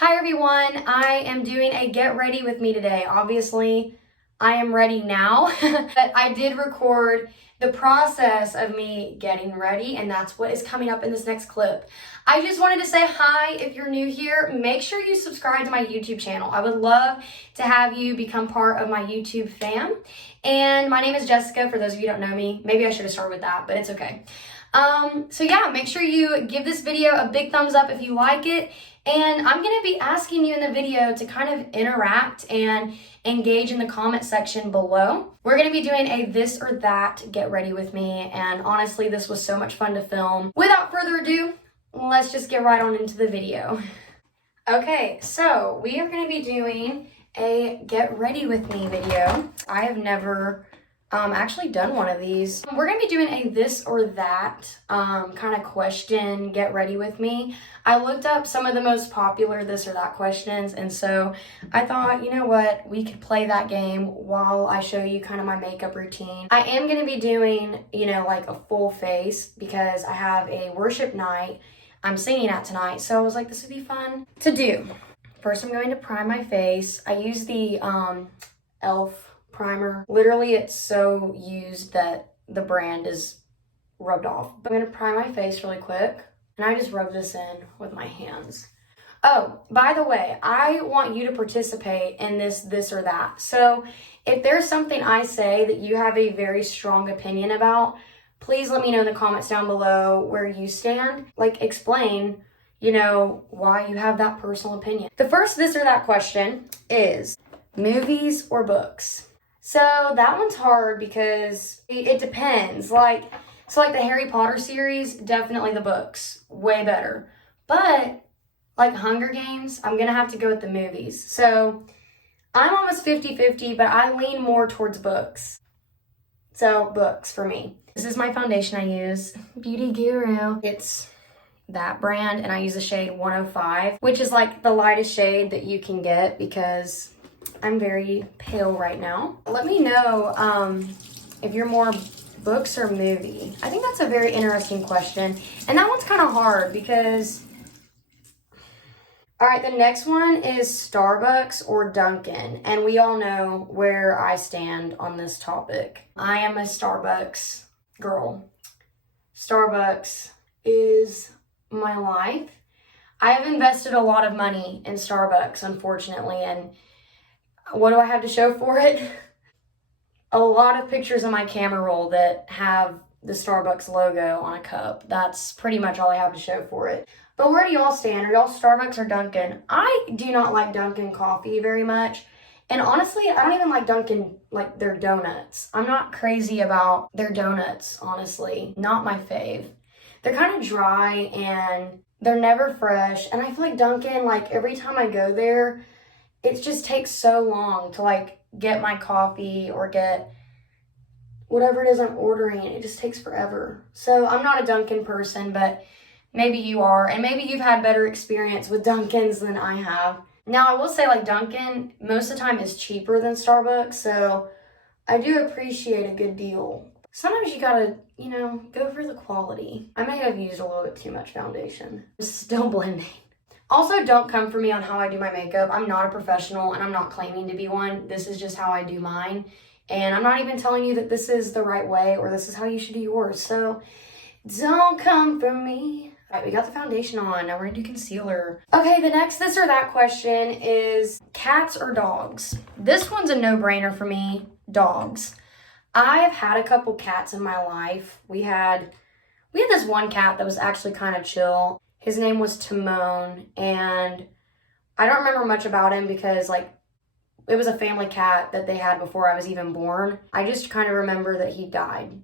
Hi everyone, I am doing a get ready with me today. Obviously, I am ready now, but I did record the process of me getting ready, and that's what is coming up in this next clip. I just wanted to say hi. If you're new here, make sure you subscribe to my YouTube channel. I would love to have you become part of my YouTube fam. And my name is Jessica, for those of you who don't know me. Maybe I should have started with that, but it's okay. So yeah, make sure you give this video a big thumbs up if you like it. And I'm going to be asking you in the video to kind of interact and engage in the comment section below. We're going to be doing a this or that get ready with me. And honestly, this was so much fun to film. Without further ado, let's just get right on into the video. Okay, so we are going to be doing a get ready with me video. I have never actually done one of these. We're gonna be doing a this or that kind of question, get ready with me. I looked up some of the most popular this or that questions, and so I thought, you know what, we could play that game while I show you kind of my makeup routine. I am gonna be doing, like a full face because I have a worship night I'm singing at tonight, so I was like, this would be fun to do. First, I'm going to prime my face. I use the e.l.f. primer. Literally, it's so used that the brand is rubbed off. But I'm gonna prime my face really quick, and I just rub this in with my hands. Oh, by the way, I want you to participate in this or that. So if there's something I say that you have a very strong opinion about, please let me know in the comments down below where you stand. Like, explain, why you have that personal opinion. The first this or that question is movies or books? So that one's hard because it depends. So like the Harry Potter series, definitely the books, way better. But like Hunger Games, I'm gonna have to go with the movies. So I'm almost 50-50, but I lean more towards books. So books for me. This is my foundation I use, Beauty Guru. It's that brand, and I use the shade 105, which is like the lightest shade that you can get because I'm very pale right now. Let me know if you're more books or movie. I think that's a very interesting question. And that one's kind of hard because... All right, the next one is Starbucks or Dunkin'. And we all know where I stand on this topic. I am a Starbucks girl. Starbucks is my life. I have invested a lot of money in Starbucks, unfortunately, and what do I have to show for it? A lot of pictures on my camera roll that have the Starbucks logo on a cup. That's pretty much all I have to show for it. But where do y'all stand? Are y'all Starbucks or Dunkin'? I do not like Dunkin' coffee very much. And honestly, I don't even like Dunkin', like their donuts. I'm not crazy about their donuts, honestly. Not my fave. They're kind of dry and they're never fresh. And I feel like Dunkin', like every time I go there, it just takes so long to like get my coffee or get whatever it is I'm ordering. It just takes forever. So I'm not a Dunkin' person, but maybe you are. And maybe you've had better experience with Dunkin's than I have. Now I will say like Dunkin' most of the time is cheaper than Starbucks. So I do appreciate a good deal. Sometimes you gotta, go for the quality. I may have used a little bit too much foundation. I'm still blending. Also, don't come for me on how I do my makeup. I'm not a professional and I'm not claiming to be one. This is just how I do mine. And I'm not even telling you that this is the right way or this is how you should do yours. So don't come for me. All right, we got the foundation on. Now we're gonna do concealer. Okay, the next this or that question is cats or dogs? This one's a no-brainer for me, dogs. I have had a couple cats in my life. We had this one cat that was actually kind of chill. His name was Timon, and I don't remember much about him because, it was a family cat that they had before I was even born. I just kind of remember that he died.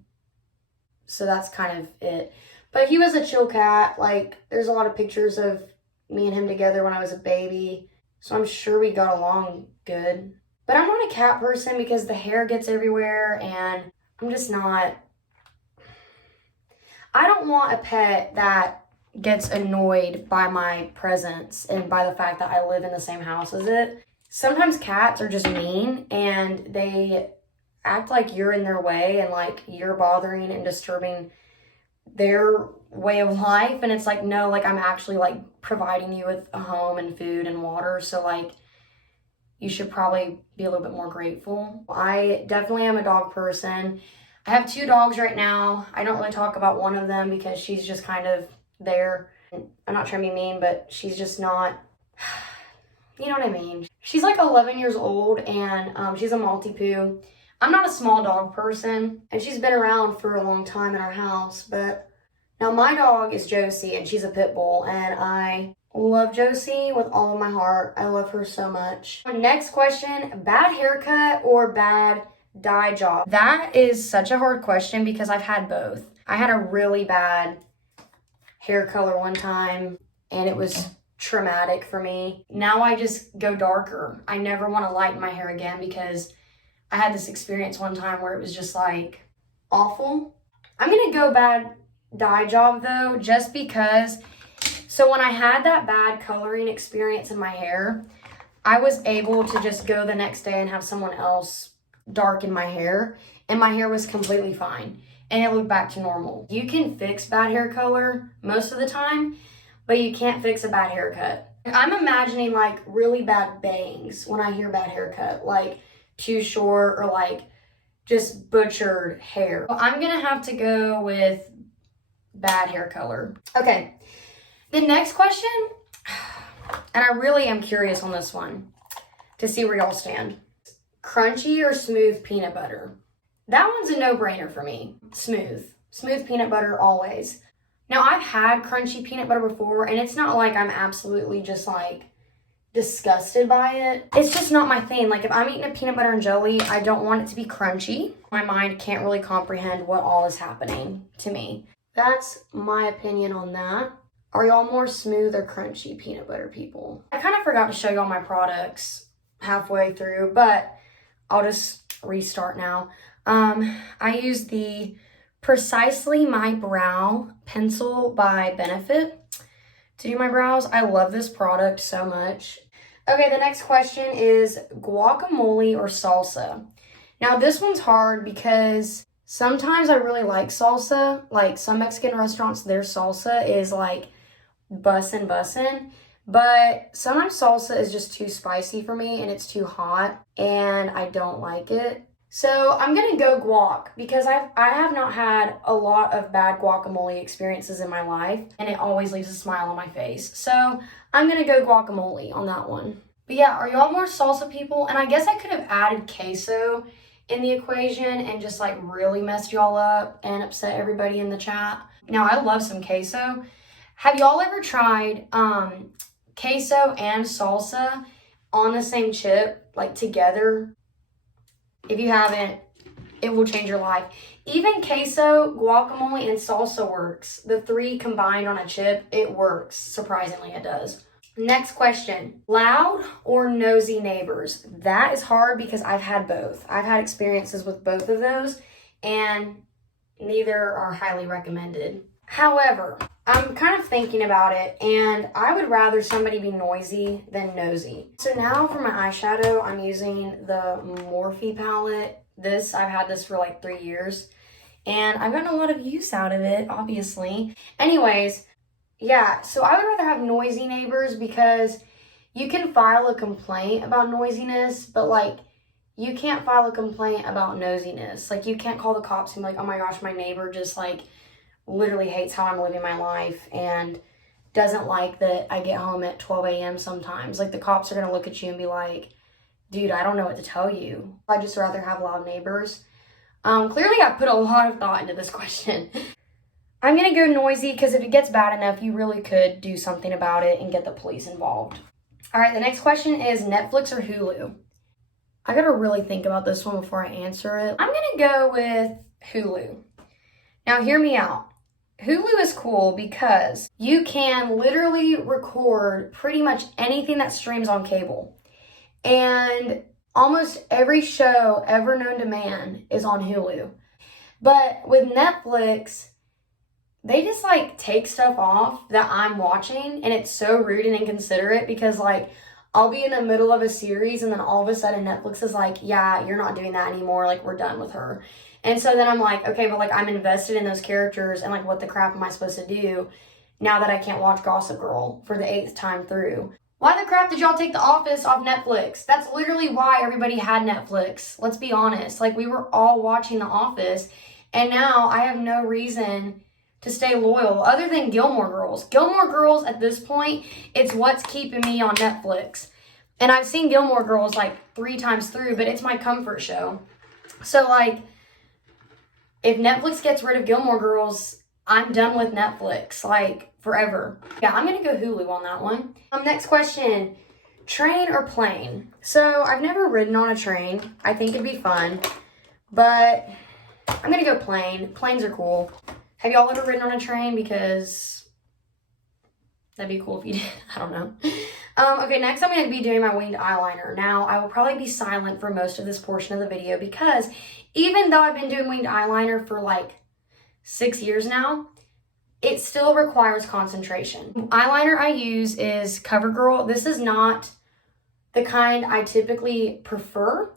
So that's kind of it. But he was a chill cat. There's a lot of pictures of me and him together when I was a baby. So I'm sure we got along good. But I'm not a cat person because the hair gets everywhere, and I'm just not... I don't want a pet that gets annoyed by my presence and by the fact that I live in the same house as it. Sometimes cats are just mean and they act like you're in their way and like you're bothering and disturbing their way of life, and it's like, no, like I'm actually like providing you with a home and food and water, so like you should probably be a little bit more grateful. I definitely am a dog person. I have 2 dogs right now. I don't really talk about one of them because she's just kind of there. I'm not trying to be mean, but she's just not, you know what I mean. She's like 11 years old, and she's a Maltipoo. I'm not a small dog person, and she's been around for a long time in our house, but now my dog is Josie, and she's a pit bull, and I love Josie with all of my heart. I love her so much. Next question, bad haircut or bad dye job? That is such a hard question because I've had both. I had a really bad hair color one time, and it was traumatic for me. Now I just go darker. I never want to lighten my hair again because I had this experience one time where it was just like awful. I'm gonna go bad dye job though, just because. So when I had that bad coloring experience in my hair, I was able to just go the next day and have someone else darken my hair, and my hair was completely fine and it looked back to normal. You can fix bad hair color most of the time, but you can't fix a bad haircut. I'm imagining like really bad bangs when I hear bad haircut, like too short or like just butchered hair. I'm gonna have to go with bad hair color. Okay, the next question, and I really am curious on this one to see where y'all stand. Crunchy or smooth peanut butter? That one's a no-brainer for me. Smooth peanut butter always. Now, I've had crunchy peanut butter before, and it's not like I'm absolutely just like disgusted by it. It's just not my thing. Like if I'm eating a peanut butter and jelly, I don't want it to be crunchy. My mind can't really comprehend what all is happening to me. That's my opinion on that. Are y'all more smooth or crunchy peanut butter people? I kind of forgot to show y'all my products halfway through, but I'll just restart now. I use the Precisely My Brow Pencil by Benefit to do my brows. I love this product so much. Okay, the next question is guacamole or salsa? Now this one's hard because sometimes I really like salsa. Like some Mexican restaurants, their salsa is like bussin', but sometimes salsa is just too spicy for me and it's too hot and I don't like it. So I'm gonna go guac because I have not had a lot of bad guacamole experiences in my life, and it always leaves a smile on my face. So I'm gonna go guacamole on that one. But yeah, are y'all more salsa people? And I guess I could have added queso in the equation and just like really messed y'all up and upset everybody in the chat. Now I love some queso. Have y'all ever tried queso and salsa on the same chip, like together? If you haven't, it will change your life. Even queso, guacamole, and salsa works. The 3 combined on a chip, it works. Surprisingly, it does. Next question. Loud or nosy neighbors? That is hard because I've had both. I've had experiences with both of those, and neither are highly recommended. However, I'm kind of thinking about it, and I would rather somebody be noisy than nosy. So now for my eyeshadow, I'm using the Morphe palette. I've had this for like 3 years, and I've gotten a lot of use out of it, obviously. Anyways, yeah, so I would rather have noisy neighbors because you can file a complaint about noisiness, but like, you can't file a complaint about nosiness. Like, you can't call the cops and be like, oh my gosh, my neighbor just like literally hates how I'm living my life and doesn't like that I get home at 12 a.m. sometimes. Like, the cops are going to look at you and be like, dude, I don't know what to tell you. I'd just rather have loud neighbors. Clearly, I put a lot of thought into this question. I'm going to go noisy because if it gets bad enough, you really could do something about it and get the police involved. All right, the next question is Netflix or Hulu? I got to really think about this one before I answer it. I'm going to go with Hulu. Now, hear me out. Hulu is cool because you can literally record pretty much anything that streams on cable. And almost every show ever known to man is on Hulu. But with Netflix, they just like take stuff off that I'm watching, and it's so rude and inconsiderate because like I'll be in the middle of a series and then all of a sudden Netflix is like, yeah, you're not doing that anymore. Like, we're done with her. And so then I'm like, okay, but like I'm invested in those characters and like what the crap am I supposed to do now that I can't watch Gossip Girl for the 8th time through? Why the crap did y'all take The Office off Netflix? That's literally why everybody had Netflix. Let's be honest. Like, we were all watching The Office, and now I have no reason to stay loyal other than Gilmore Girls. Gilmore Girls, at this point, it's what's keeping me on Netflix. And I've seen Gilmore Girls like 3 times through, but it's my comfort show. So, like, if Netflix gets rid of Gilmore Girls, I'm done with Netflix, like, forever. Yeah, I'm gonna go Hulu on that one. Next question, train or plane? So I've never ridden on a train. I think it'd be fun, but I'm gonna go plane. Planes are cool. Have y'all ever ridden on a train? Because that'd be cool if you did. I don't know. Okay, next I'm gonna be doing my winged eyeliner. Now, I will probably be silent for most of this portion of the video because even though I've been doing winged eyeliner for like 6 years now, it still requires concentration. Eyeliner I use is CoverGirl. This is not the kind I typically prefer,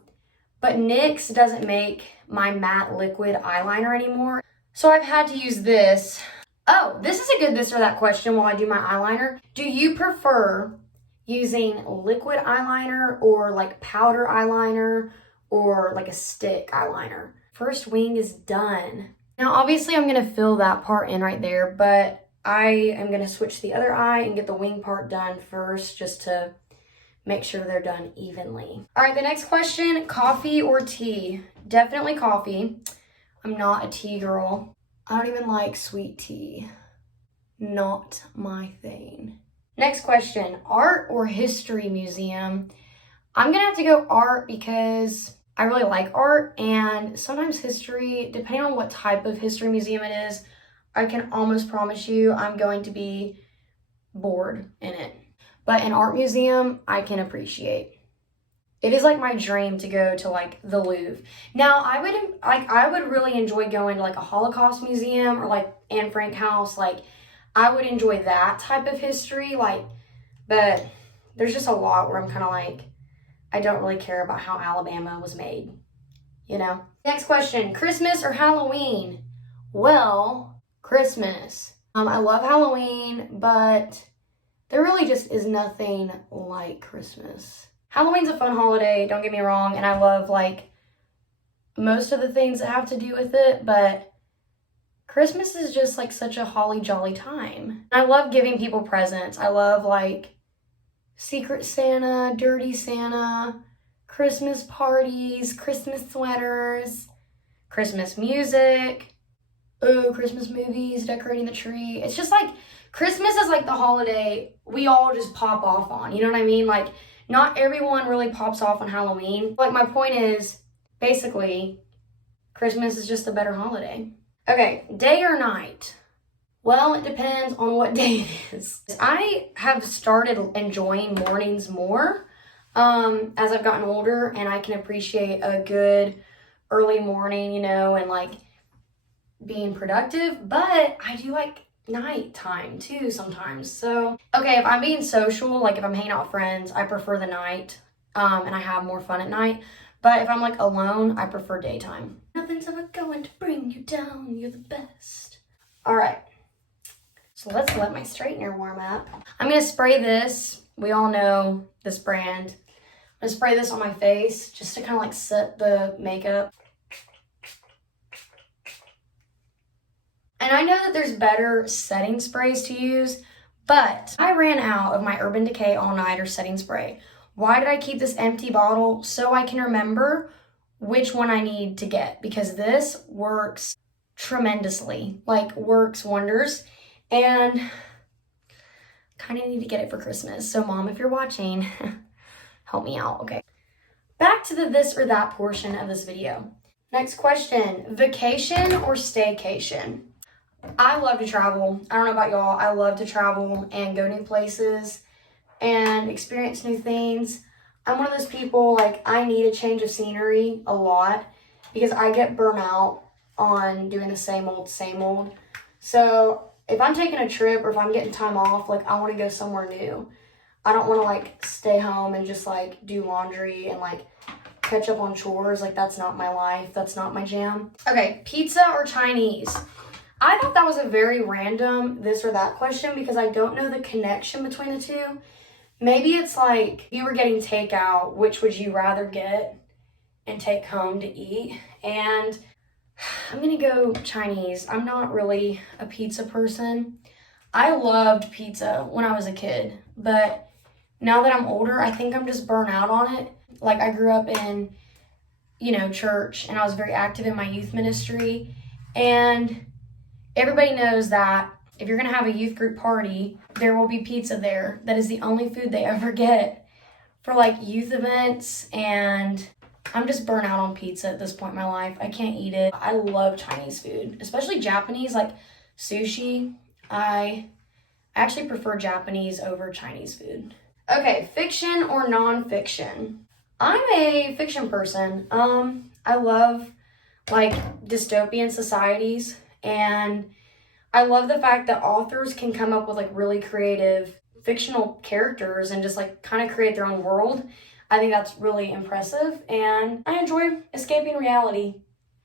but NYX doesn't make my matte liquid eyeliner anymore. So I've had to use this. Oh, this is a good this or that question while I do my eyeliner. Do you prefer using liquid eyeliner or like powder eyeliner or like a stick eyeliner? First wing is done. Now, obviously, I'm going to fill that part in right there, but I am going to switch to the other eye and get the wing part done first just to make sure they're done evenly. All right, the next question, coffee or tea? Definitely coffee. I'm not a tea girl. I don't even like sweet tea. Not my thing. Next question, art or history museum? I'm going to have to go art because I really like art, and sometimes history, depending on what type of history museum it is, I can almost promise you I'm going to be bored in it. But an art museum, I can appreciate. It is like my dream to go to like the Louvre. Now, I would really enjoy going to like a Holocaust museum or like Anne Frank house. Like, I would enjoy that type of history, like, but there's just a lot where I'm kind of like, I don't really care about how Alabama was made, you know? Next question, Christmas or Halloween? Well, Christmas. I love Halloween, but there really just is nothing like Christmas. Halloween's a fun holiday, don't get me wrong, and I love, like, most of the things that have to do with it, but Christmas is just, like, such a holly jolly time. I love giving people presents. I love, like, Secret Santa, Dirty Santa, Christmas parties, Christmas sweaters, Christmas music, Christmas movies, decorating the tree. It's just like, Christmas is like the holiday we all just pop off on, you know what I mean? Like, not everyone really pops off on Halloween. Like, my point is, basically, Christmas is just a better holiday. Okay, day or night? Well, it depends on what day it is. I have started enjoying mornings more as I've gotten older, and I can appreciate a good early morning, you know, and like being productive, but I do like nighttime too sometimes. So, okay, if I'm being social, like if I'm hanging out with friends, I prefer the night and I have more fun at night. But if I'm like alone, I prefer daytime. Nothing's ever going to bring you down. You're the best. All right. So let's let my straightener warm up. I'm going to spray this. We all know this brand. I'm going to spray this on my face just to kind of like set the makeup. And I know that there's better setting sprays to use, but I ran out of my Urban Decay All Nighter setting spray. Why did I keep this empty bottle? So I can remember which one I need to get, because this works tremendously, like works wonders. And kind of need to get it for Christmas. So Mom, if you're watching, help me out, okay? Back to the this or that portion of this video. Next question, vacation or staycation? I love to travel. I don't know about y'all. I love to travel and go new places and experience new things. I'm one of those people, like, I need a change of scenery a lot because I get burnt out on doing the same old, same old. So if I'm taking a trip or if I'm getting time off, like, I want to go somewhere new. I don't want to like stay home and just like do laundry and like catch up on chores. Like, that's not my life. That's not my jam. Okay, pizza or Chinese? I thought that was a very random this or that question because I don't know the connection between the two. Maybe it's like, if you were getting takeout, which would you rather get and take home to eat? And I'm gonna go Chinese. I'm not really a pizza person. I loved pizza when I was a kid, but now that I'm older, I think I'm just burnt out on it. Like, I grew up in, church, and I was very active in my youth ministry. And everybody knows that if you're going to have a youth group party, there will be pizza there. That is the only food they ever get for, like, youth events. And I'm just burnt out on pizza at this point in my life. I can't eat it. I love Chinese food, especially Japanese, like sushi. I actually prefer Japanese over Chinese food. Okay, fiction or nonfiction? I'm a fiction person. I love like dystopian societies, and I love the fact that authors can come up with like really creative fictional characters and just like kind of create their own world. I think that's really impressive, and I enjoy escaping reality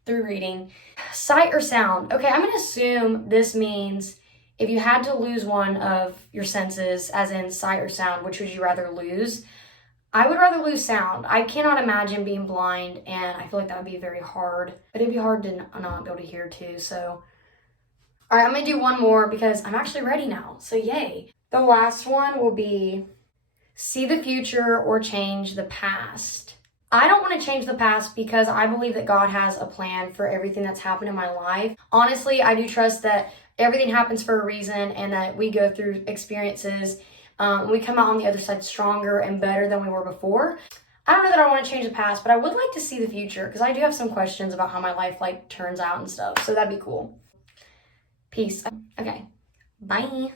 through reading. Sight or sound? Okay, I'm gonna assume this means if you had to lose one of your senses, as in sight or sound, which would you rather lose? I would rather lose sound. I cannot imagine being blind, and I feel like that would be very hard. But it'd be hard to not be able to hear too, so. All right, I'm gonna do one more because I'm actually ready now, so yay. The last one will be see the future or change the past. I don't want to change the past because I believe that God has a plan for everything that's happened in my life. Honestly, I do trust that everything happens for a reason and that we go through experiences. We come out on the other side stronger and better than we were before. I don't know that I want to change the past, but I would like to see the future because I do have some questions about how my life like turns out and stuff. So that'd be cool. Peace. Okay. Bye.